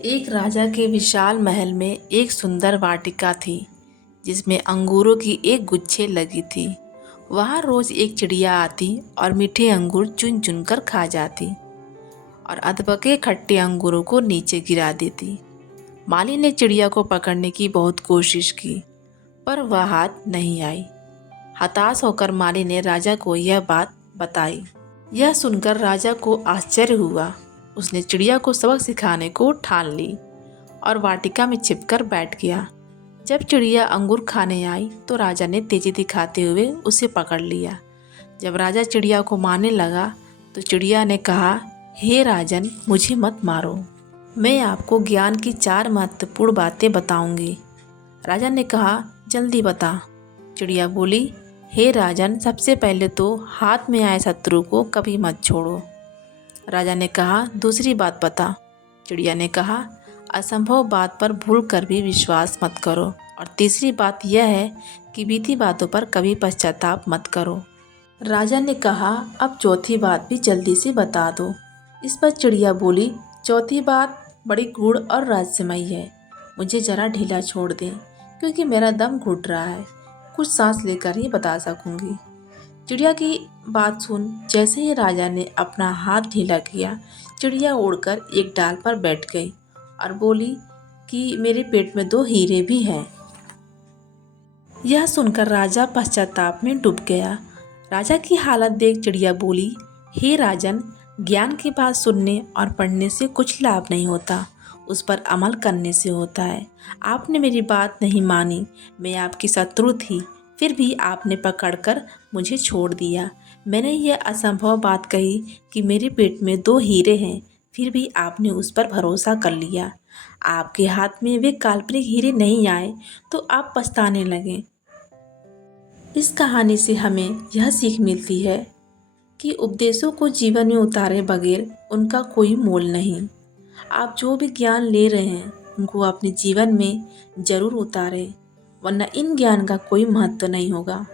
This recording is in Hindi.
एक राजा के विशाल महल में एक सुंदर वाटिका थी जिसमें अंगूरों की एक गुच्छे लगी थी। वहाँ रोज एक चिड़िया आती और मीठे अंगूर चुन चुन कर खा जाती और अधपके खट्टे अंगूरों को नीचे गिरा देती। माली ने चिड़िया को पकड़ने की बहुत कोशिश की पर वह हाथ नहीं आई। हताश होकर माली ने राजा को यह बात बताई। यह सुनकर राजा को आश्चर्य हुआ। उसने चिड़िया को सबक सिखाने को ठान ली और वाटिका में छिपकर बैठ गया। जब चिड़िया अंगूर खाने आई तो राजा ने तेजी दिखाते हुए उसे पकड़ लिया। जब राजा चिड़िया को मारने लगा तो चिड़िया ने कहा, हे राजन, मुझे मत मारो, मैं आपको ज्ञान की 4 महत्वपूर्ण बातें बताऊंगी। राजा ने कहा, जल्दी बता। चिड़िया बोली, हे राजन, सबसे पहले तो हाथ में आए शत्रु को कभी मत छोड़ो। राजा ने कहा, दूसरी बात बता। चिड़िया ने कहा, असंभव बात पर भूल कर भी विश्वास मत करो। और तीसरी बात यह है कि बीती बातों पर कभी पश्चाताप मत करो। राजा ने कहा, अब चौथी बात भी जल्दी से बता दो। इस पर चिड़िया बोली, चौथी बात बड़ी गूढ़ और रहस्यमयी है। मुझे जरा ढीला छोड़ दे क्योंकि मेरा दम घुट रहा है। कुछ सांस लेकर ही बता सकूंगी। चिड़िया की बात सुन जैसे ही राजा ने अपना हाथ ढीला किया, चिड़िया उड़कर एक डाल पर बैठ गई और बोली कि मेरे पेट में 2 हीरे भी हैं। यह सुनकर राजा पश्चाताप में डूब गया। राजा की हालत देख चिड़िया बोली, हे राजन, ज्ञान की बात सुनने और पढ़ने से कुछ लाभ नहीं होता, उस पर अमल करने से होता है। आपने मेरी बात नहीं मानी। मैं आपकी शत्रु थी, फिर भी आपने पकड़कर मुझे छोड़ दिया। मैंने यह असंभव बात कही कि मेरे पेट में 2 हीरे हैं, फिर भी आपने उस पर भरोसा कर लिया। आपके हाथ में वे काल्पनिक हीरे नहीं आए तो आप पछताने लगे। इस कहानी से हमें यह सीख मिलती है कि उपदेशों को जीवन में उतारे बगैर उनका कोई मोल नहीं। आप जो भी ज्ञान ले रहे हैं उनको अपने जीवन में ज़रूर उतारें, वरना इन ज्ञान का कोई महत्व नहीं होगा।